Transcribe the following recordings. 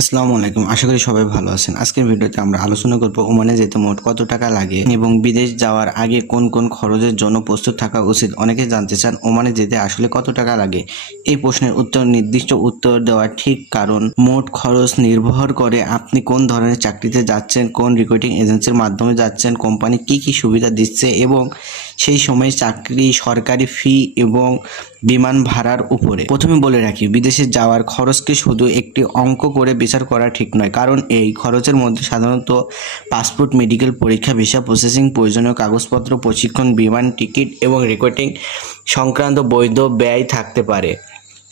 আসসালামু আলাইকুম। আশা করি সবাই ভালো আছেন। আজকের ভিডিওতে আমরা আলোচনা করব ওমানে যেতে মোট কত টাকা লাগে এবং বিদেশ যাওয়ার আগে কোন কোন খরচের জন্য প্রস্তুত থাকা উচিত। অনেকে জানতে চান ওমানে যেতে আসলে কত টাকা লাগে। এই প্রশ্নের নির্দিষ্ট উত্তর দেওয়া ঠিক, কারণ মোট খরচ নির্ভর করে আপনি কোন ধরনের চাকরিতে যাচ্ছেন, কোন রিক্রুটিং এজেন্সির মাধ্যমে যাচ্ছেন, কোম্পানি কি কি সুবিধা দিচ্ছে এবং সেই সময় চাকরি, সরকারি ফি এবং বিমান ভাড়ার উপরে। প্রথমে বলে রাখি, বিদেশে যাওয়ার খরচকে শুধু একটি অঙ্ক করে বিচার করা ঠিক নয়, কারণ এই খরচের মধ্যে সাধারণত পাসপোর্ট, মেডিকেল পরীক্ষা, ভিসা প্রসেসিং, প্রয়োজনীয় কাগজপত্র, প্রশিক্ষণ, বিমান টিকিট এবং রিক্রুটিং সংক্রান্ত বৈধ ব্যয় থাকতে পারে।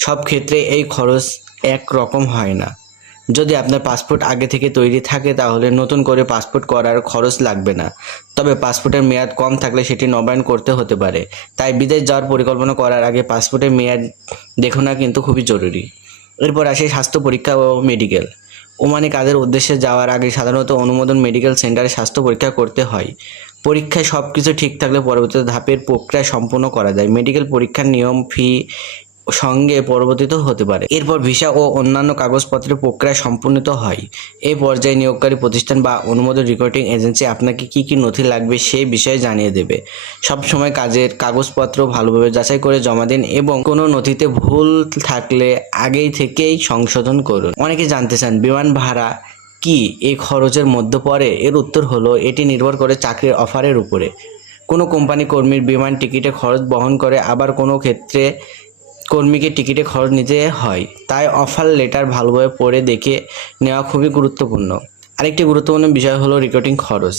সব ক্ষেত্রে এই খরচ এক রকম হয় না। যদি আপনার পাসপোর্ট আগে থেকে তৈরি থাকে তাহলে নতুন করে পাসপোর্ট করার খরচ লাগবে না, তবে পাসপোর্টের মেয়াদ কম থাকলে সেটি নবায়ন করতে হতে পারে। তাই বিদেশ যাওয়ার পরিকল্পনা করার আগে পাসপোর্টের মেয়াদ দেখুন কিন্তু খুবই জরুরি। এরপর আসে স্বাস্থ্য পরীক্ষা ও মেডিকেল। ওমানে কাজের উদ্দেশ্যে যাওয়ার আগে সাধারণত অনুমোদন মেডিকেল সেন্টারে স্বাস্থ্য পরীক্ষা করতে হয়। পরীক্ষায় সব কিছু ঠিক থাকলে পরবর্তী ধাপের প্রক্রিয়া সম্পূর্ণ করা যায়। মেডিকেল পরীক্ষার নিয়ম, ফি সঙ্গে পরিবর্তিত হতে পারে। এরপর ভিসা ও অন্যান্য কাগজপত্রের প্রক্রিয়া সম্পন্নিত হয়। এই পর্যায়ে নিয়োগকারী প্রতিষ্ঠান বা অনুমোদিত রিক্রুটিং এজেন্সি আপনাকে কি কি নথি লাগবে সেই বিষয়ে জানিয়ে দেবে। সব সময় কাজের কাগজপত্র ভালোভাবে যাচাই করে জমা দিন এবং কোনো নথিতে ভুল থাকলে আগেই থেকেই সংশোধন করুন। অনেকে জানতে চান বিমান ভাড়া কি এই খরচের মধ্যে পড়ে। এর উত্তর হলো, এটি নির্ভর করে চাকরির অফারের উপরে। কোনো কোম্পানি কর্মীর বিমান টিকিটে খরচ বহন করে, আবার কোনো ক্ষেত্রে কর্মীকে টিকিটে খরচ নিতে হয়। তাই অফার লেটার ভালোভাবে পড়ে দেখে নেওয়া খুবই গুরুত্বপূর্ণ। আরেকটি গুরুত্বপূর্ণ বিষয় হলো রিক্রুটিং খরচ।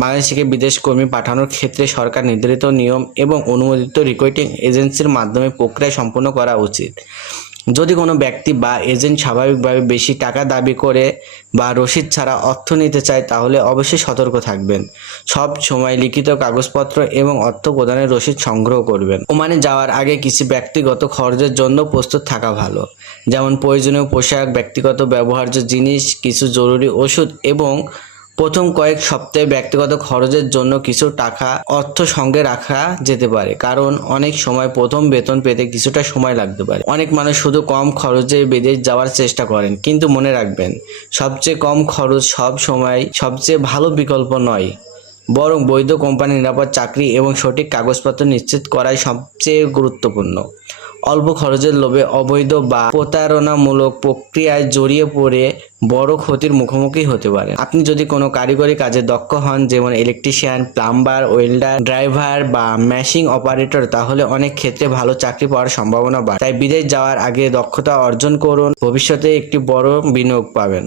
বাংলাদেশকে বিদেশ কর্মী পাঠানোর ক্ষেত্রে সরকার নির্ধারিত নিয়ম এবং অনুমোদিত রিক্রুটিং এজেন্সির মাধ্যমে প্রক্রিয়া সম্পন্ন করা উচিত। যদি কোনো ব্যক্তি বা এজেন্ট স্বাভাবিকভাবে বেশি টাকা দাবি করে বা রসিদ ছাড়া অর্থ নিতে চায় তাহলে অবশ্যই সতর্ক থাকবেন। সব সময় লিখিত কাগজপত্র এবং অর্থ প্রদানের রসিদ সংগ্রহ করবেন। ওমানে যাওয়ার আগে কিছু ব্যক্তিগত খরচের জন্য প্রস্তুত থাকা ভালো, যেমন প্রয়োজনীয় পোশাক, ব্যক্তিগত ব্যবহার্য জিনিস, কিছু জরুরি ওষুধ এবং প্রথম কয়েক সপ্তাহে ব্যক্তিগত খরচের জন্য কিছু টাকা অর্থ সঙ্গে রাখা যেতে পারে, কারণ অনেক সময় প্রথম বেতন পেতে কিছুটা সময় লাগতে পারে। অনেক মানুষ শুধু কম খরচে বিদেশ যাওয়ার চেষ্টা করেন, কিন্তু মনে রাখবেন, সবচেয়ে কম খরচ সব সময় সবচেয়ে ভালো বিকল্প নয়, বরং বৈধ কোম্পানি, নিরাপদ চাকরি এবং সঠিক কাগজপত্র নিশ্চিত করাই সবচেয়ে গুরুত্বপূর্ণ। অল্প খরচের লোভে অবৈধ বা প্রতারণামূলক প্রক্রিয়ায় জড়িয়ে পড়ে বড় ক্ষতির মুখোমুখি হতে পারে। আপনি যদি কোনো কারিগরি কাজে দক্ষ হন, যেমন ইলেকট্রিশিয়ান, প্লাম্বার, ওয়েল্ডার, ড্রাইভার বা মেশিন অপারেটর, তাহলে অনেক ক্ষেত্রে ভালো চাকরি পাওয়ার সম্ভাবনা বাড়ে। তাই বিদেশ যাওয়ার আগে দক্ষতা অর্জন করুন, ভবিষ্যতে একটি বড় বিনিয়োগ পাবেন।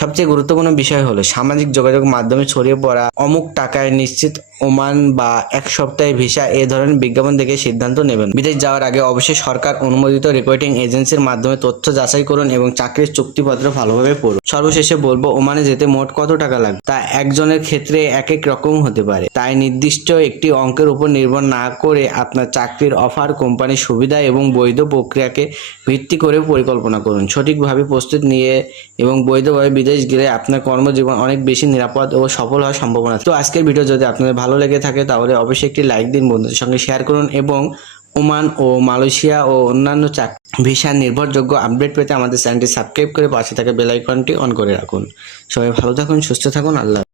সবচেয়ে গুরুত্বপূর্ণ বিষয় হলো সামাজিক যোগাযোগ মাধ্যমে ছড়িয়ে পড়া অমুক টাকায় নিশ্চিত ওমান বা এক সপ্তাহে ভিসা এই ধরনের বিজ্ঞাপন দেখে সিদ্ধান্ত নেবেন। বিদেশ যাওয়ার আগে অবশ্যই সরকার অনুমোদিত রিক্রুটিং এজেন্সির মাধ্যমে তথ্য যাচাই করুন এবং চাকরির চুক্তিপত্র ভালোভাবে পড়ুন। সর্বশেষে বলবো, ওমানে যেতে মোট কত টাকা লাগবে তা একজনের ক্ষেত্রে এক এক রকম হতে পারে। তাই নির্দিষ্ট একটি অঙ্কের উপর নির্ভর না করে আপনার চাকরির অফার, কোম্পানির সুবিধা এবং বৈধ প্রক্রিয়াকে ভিত্তি করে পরিকল্পনা করুন। সঠিকভাবে প্রস্তুত নিয়ে এবং বৈধভাবে বিদেশ গেলে আপনার কর্মজীবন অনেক বেশি নিরাপদ ও সফল হওয়ার সম্ভাবনা আছে। তো আজকের ভিডিও যদি আপনাদের ভালো লেগে থাকে তাহলে অবশ্যই একটি লাইক দিন, বন্ধুদের সঙ্গে শেয়ার করুন এবং ওমান ও মালয়েশিয়া ও অন্যান্য ভিসার নির্ভরযোগ্য আপডেট পেতে আমাদের চ্যানেলটি সাবস্ক্রাইব করে পাশে থাকা বেল আইকনটি অন করে রাখুন। সবাই ভালো থাকুন, সুস্থ থাকুন। আল্লাহ।